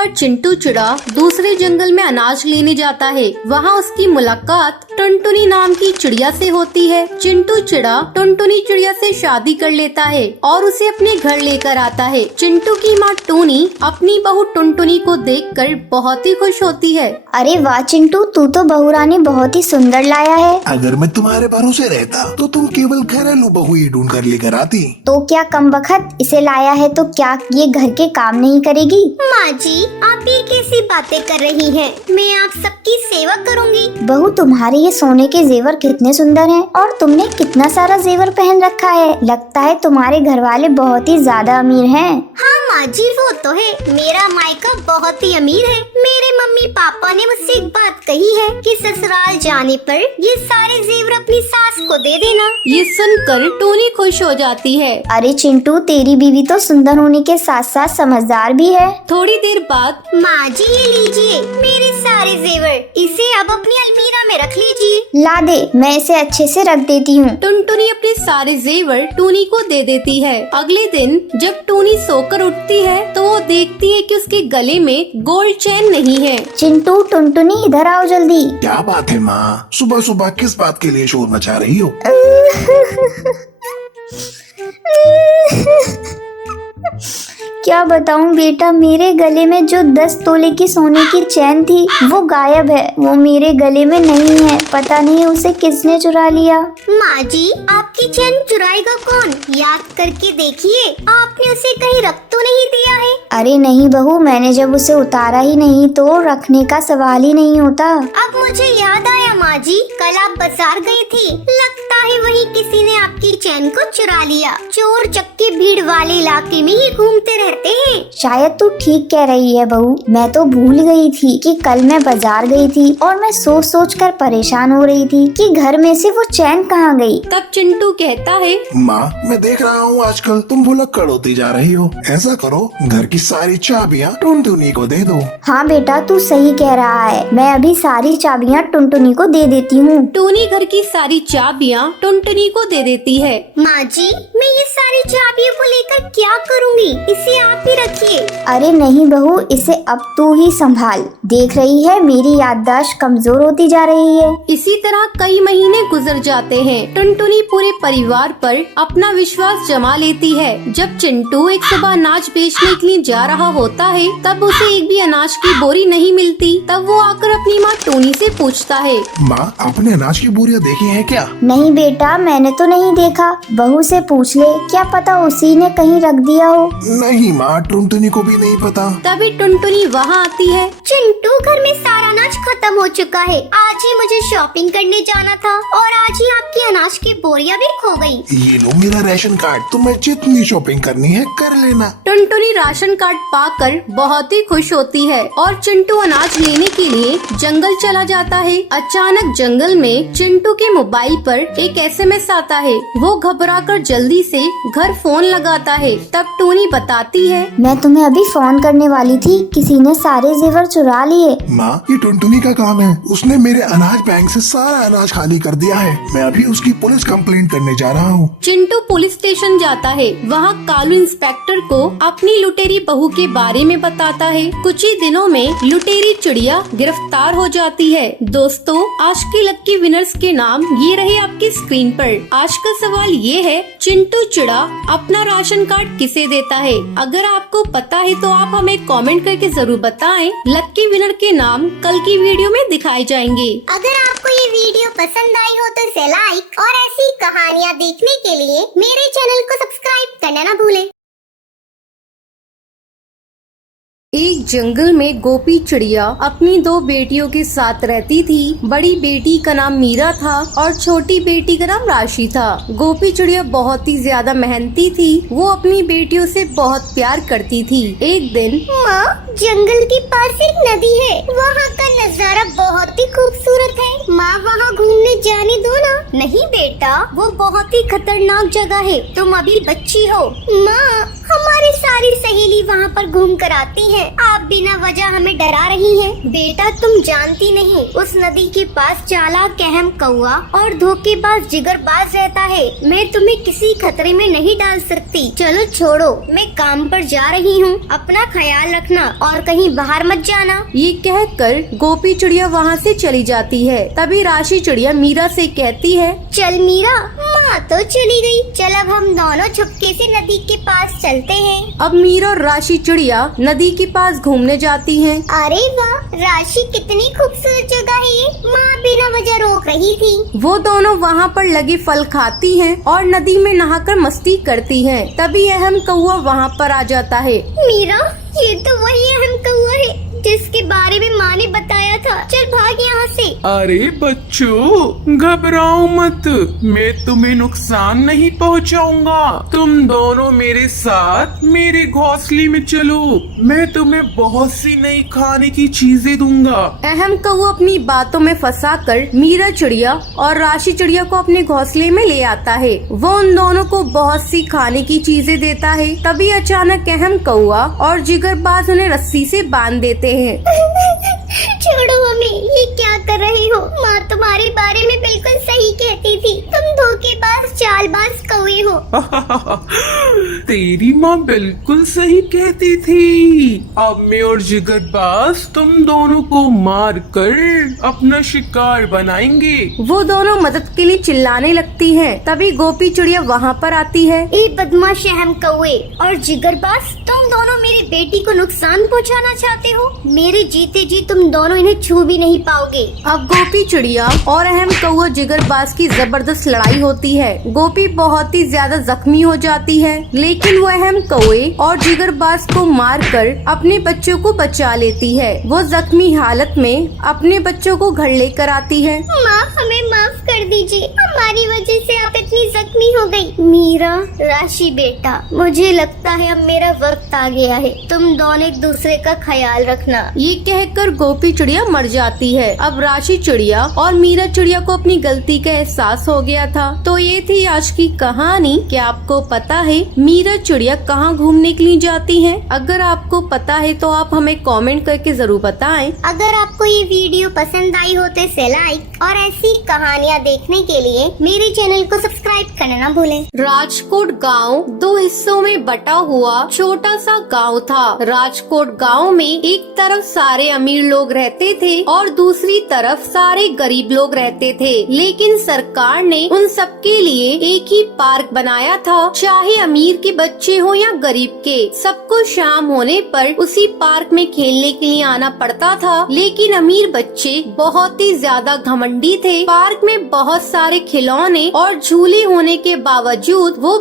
बार चिंटू चिड़ा दूसरे जंगल में अनाज लेने जाता है। वहाँ उसकी मुलाकात टुनटुनी नाम की चिड़िया से होती है। चिंटू चिड़ा टुनटुनी चिड़िया से शादी कर लेता है और उसे अपने घर लेकर आता है। चिंटू की माँ टूनी अपनी बहू टुनटुनी को देखकर बहुत ही खुश होती है। अरे वाह चिंटू, तू तो बहू रानी बहुत ही सुंदर लाया है। अगर मैं तुम्हारे भरोसे रहता तो तुम केवल घरेलू बहू ही ढूंढ कर लेकर आती। तो क्या कमबख्त इसे लाया है तो क्या ये घर के काम नहीं करेगी? माँ जी, आप ये कैसी बातें कर रही हैं? मैं आप सबकी सेवा करूँगी। बहू, तुम्हारे ये सोने के जेवर कितने सुंदर हैं और तुमने कितना सारा जेवर पहन रखा है। लगता है तुम्हारे घर वाले बहुत ही ज्यादा अमीर हैं। हाँ माँ जी, वो तो है। मेरा मायका बहुत ही अमीर है। मेरे मम्मी पापा ने मुझसे एक बात कही है कि ससुराल जाने पर ये सारे जेवर अपनी सास को दे देना। ये सुनकर टूनी खुश हो जाती है। अरे चिंटू, तेरी बीवी तो सुंदर होने के साथ साथ समझदार भी है। थोड़ी देर बाद माँ जी, ये लीजिए मेरे सारे जेवर। इसे अब अपनी अलमीरा में रख लीजिए। ला दे, मैं इसे अच्छे से रख देती हूँ। टुनटुनी अपने सारे जेवर टूनी को दे देती है। अगले दिन जब टूनी सोकर उठती है तो वो देखती है कि उसके गले में गोल्ड चेन नहीं है। चिंटू, टुनटुनी इधर आओ जल्दी। क्या बात है माँ, सुबह सुबह किस बात के लिए शोर मचा रही हो? क्या बताऊं बेटा, मेरे गले में जो 10 तोले की सोने की चैन थी वो गायब है। वो मेरे गले में नहीं है। पता नहीं उसे किसने चुरा लिया। माँ जी, आपकी चैन चुराएगा कौन? याद करके देखिए, आपने उसे कहीं रख तो नहीं दिया है? अरे नहीं बहू, मैंने जब उसे उतारा ही नहीं तो रखने का सवाल ही नहीं होता। अब मुझे याद आया माँ जी, कल आप बाजार गई थी। लगता है वहीं किसी ने आपकी चैन को चुरा लिया। चोर चक्के भीड़ वाले इलाके में ही घूमते रहते हैं। शायद तू ठीक कह रही है बहू। मैं तो भूल गई थी कि कल मैं बाजार गई थी और मैं सोच सोच कर परेशान हो रही थी कि घर में से वो चैन कहाँ गई। तब चिंटू कहता है, माँ, मैं देख रहा हूँ आजकल तुम भुलक्कड़ होती जा रही हो। ऐसा करो, घर की सारी चाबियाँ टुनटुनी को दे दो। हाँ बेटा, तू सही कह रहा है। मैं अभी सारी चाबियाँ टुनटुनी को दे देती हूँ। टूनी घर की सारी चाबियाँ टुनटुनी को दे देती है। माँ जी, मैं ये सारी चाबियों को लेकर क्या करूँगी? इसे आप ही रखिए। अरे नहीं बहू, इसे अब तू ही संभाल। देख रही है मेरी याददाश्त कमजोर होती जा रही है। इसी तरह कई महीने गुजर जाते हैं। टुनटुनी पूरे परिवार पर अपना विश्वास जमा लेती है। जब चिंटू एक सुबह अनाज बेचने के लिए जा रहा होता है तब उसे एक भी अनाज की बोरी नहीं मिलती। तब वो आकर अपनी माँ टूनी से पूछता है, माँ, आपने अनाज की बोरियां देखी हैं क्या? नहीं बेटा, मैंने तो नहीं देखा। बहू से पूछ ले, क्या पता उसी ने कहीं रख दिया हो। नहीं माँ, टुनटुनी को भी नहीं पता। तभी टुनटुनी वहाँ आती है। चिंटू, घर में सारा अनाज खत्म हो चुका है। आज ही मुझे शॉपिंग करने जाना था और आज ही आपकी अनाज की बोरियां भी खो गई। ये लो मेरा राशन कार्ड, तुम्हें जितनी शॉपिंग करनी है कर लेना। टुनटुनी राशन कार्ड पाकर बहुत ही खुश होती है और चिंटू अनाज लेने के लिए जंगल चला जाता है। अचानक जंगल में चिंटू के मोबाइल पर एक SMS आता है। वो घबराकर जल्दी से घर फोन लगाता है। तब टूनी बताती है, मैं तुम्हें अभी फोन करने वाली थी, किसी ने सारे जेवर चुरा लिए। माँ, ये टुनटुनी का काम है। उसने मेरे अनाज बैंक से सारा अनाज खाली कर दिया है। मैं अभी उसकी पुलिस कंप्लेंट करने जा रहा हूँ। चिंटू पुलिस स्टेशन जाता है। वहाँ कालू इंस्पेक्टर को अपनी लुटेरी बहू के बारे में बताता है। कुछ ही दिनों में लुटेरी चिड़िया गिरफ्तार हो जाती है। दोस्तों, आज के लक्की विनर्स के नाम ये रहे आपकी स्क्रीन पर। आज का सवाल ये है, चिंटू चिड़ा अपना राशन कार्ड किसे देता है? अगर आपको पता है तो आप हमें कमेंट करके जरूर बताएं। लक्की विनर के नाम कल की वीडियो में दिखाए जाएंगे। अगर आपको ये वीडियो पसंद आई हो तो इसे लाइक और ऐसी कहानियाँ देखने के लिए मेरे चैनल को सब्सक्राइब करना ना भूलें। एक जंगल में गोपी चिड़िया अपनी 2 बेटियों के साथ रहती थी। बड़ी बेटी का नाम मीरा था और छोटी बेटी का नाम राशि था। गोपी चिड़िया बहुत ही ज्यादा मेहनती थी। वो अपनी बेटियों से बहुत प्यार करती थी। एक दिन, माँ, जंगल के पास एक नदी है। वहाँ का नजारा बहुत ही खूबसूरत है। माँ, वहाँ घूमने जाने दो ना। नहीं बेटा, वो बहुत ही खतरनाक जगह है। तुम अभी बच्ची हो। माँ, हमारी सारी सहेली वहाँ पर घूम कर आती हैं। आप बिना वजह हमें डरा रही हैं। बेटा, तुम जानती नहीं, उस नदी के पास चालाक अहम कौआ और धोखेबाज जिगरबाज रहता है। मैं तुम्हें किसी खतरे में नहीं डाल सकती। चलो छोड़ो, मैं काम पर जा रही हूँ। अपना ख्याल रखना और कहीं बाहर मत जाना। ये कहकर गोपी चिड़िया वहाँ से चली जाती है। तभी राशि चिड़िया मीरा से कहती है, चल मीरा, माँ तो चली गई, चल अब हम दोनों चुपके से नदी के पास चलते हैं। अब मीरा और राशि चिड़िया नदी के पास घूमने जाती हैं। अरे वाह, राशि कितनी खूबसूरत जगह है ये, माँ बिना वजह रोक रही थी। वो दोनों वहाँ पर लगे फल खाती हैं और नदी में नहाकर मस्ती करती हैं। तभी अहम कौआ वहाँ पर आ जाता है। मीरा, ये तो वही अहम कौआ है जिसके बारे में माँ ने बताया था। चल भाग यहाँ से। अरे बच्चों, घबराओ मत, मैं तुम्हें नुकसान नहीं पहुंचाऊंगा। तुम दोनों मेरे साथ मेरे घोंसले में चलो, मैं तुम्हें बहुत सी नई खाने की चीजें दूंगा। अहम कौआ अपनी बातों में फंसाकर मीरा चिड़िया और राशि चिड़िया को अपने घोंसले में ले आता है। वो उन दोनों को बहुत सी खाने की चीजें देता है। तभी अचानक अहम कौआ और जिगरबाज उन्हें रस्सी से बांध देते हैं। छोड़ो हमें, ये क्या कर रहे हो? माँ तुम्हारे बारे में बिल्कुल सही कहती थी, तुम धोखेबाज चालबाज कौवे हो। तेरी माँ बिल्कुल सही कहती थी। अब मैं और जिगरबाज तुम दोनों को मार कर अपना शिकार बनाएंगे। वो दोनों मदद के लिए चिल्लाने लगती हैं। तभी गोपी चिड़िया वहाँ पर आती है। ए बदमाश अहम कौवे और जिगरबाज, तुम दोनों मेरी बेटी को नुकसान पहुँचाना चाहते हो। मेरे जीते जी तुम दोनों इन्हें छू भी नहीं पाओगे। अब गोपी चिड़िया और अहम कौआ जिगरबाज की जबरदस्त लड़ाई होती है। गोपी बहुत ही ज्यादा जख्मी हो जाती है, लेकिन वो अहम कौए और जिगरबाज को मारकर अपने बच्चों को बचा लेती है। वो जख्मी हालत में अपने बच्चों को घर लेकर आती है। माँ, हमें माफ कर दीजिए, हमारी वजह से आप इतनी जख्मी हो गई। मीरा, राशि बेटा, मुझे लगता है अब मेरा वक्त आ गया है, तुम दोनों एक दूसरे का ख्याल रखना। ये कहकर गोपी चिड़िया मर जाती है। अब राशि चिड़िया और मीरा चिड़िया को अपनी गलती का एहसास हो गया था। तो ये थी आज की कहानी। क्या आपको पता है मीरा चिड़िया कहाँ घूमने के लिए जाती हैं? अगर आपको पता है तो आप हमें कमेंट करके जरूर बताएं। अगर आपको ये वीडियो पसंद आई हो तो इसे लाइक और ऐसी कहानियाँ देखने के लिए मेरे चैनल को सब्सक्राइब करना ना भूलें। राजकोट गांव दो हिस्सों में बटा हुआ छोटा सा गांव था। राजकोट गांव में एक तरफ सारे अमीर लोग रहते थे और दूसरी तरफ सारे गरीब लोग रहते थे। लेकिन सरकार ने उन सबके लिए एक ही पार्क बनाया था। चाहे अमीर के बच्चे हो या गरीब के, सबको शाम होने पर उसी पार्क में खेलने के लिए आना पड़ता था। लेकिन अमीर बच्चे बहुत ही ज्यादा घमंडी थे। पार्क में बहुत सारे खिलौने और झूले होने के बावजूद वो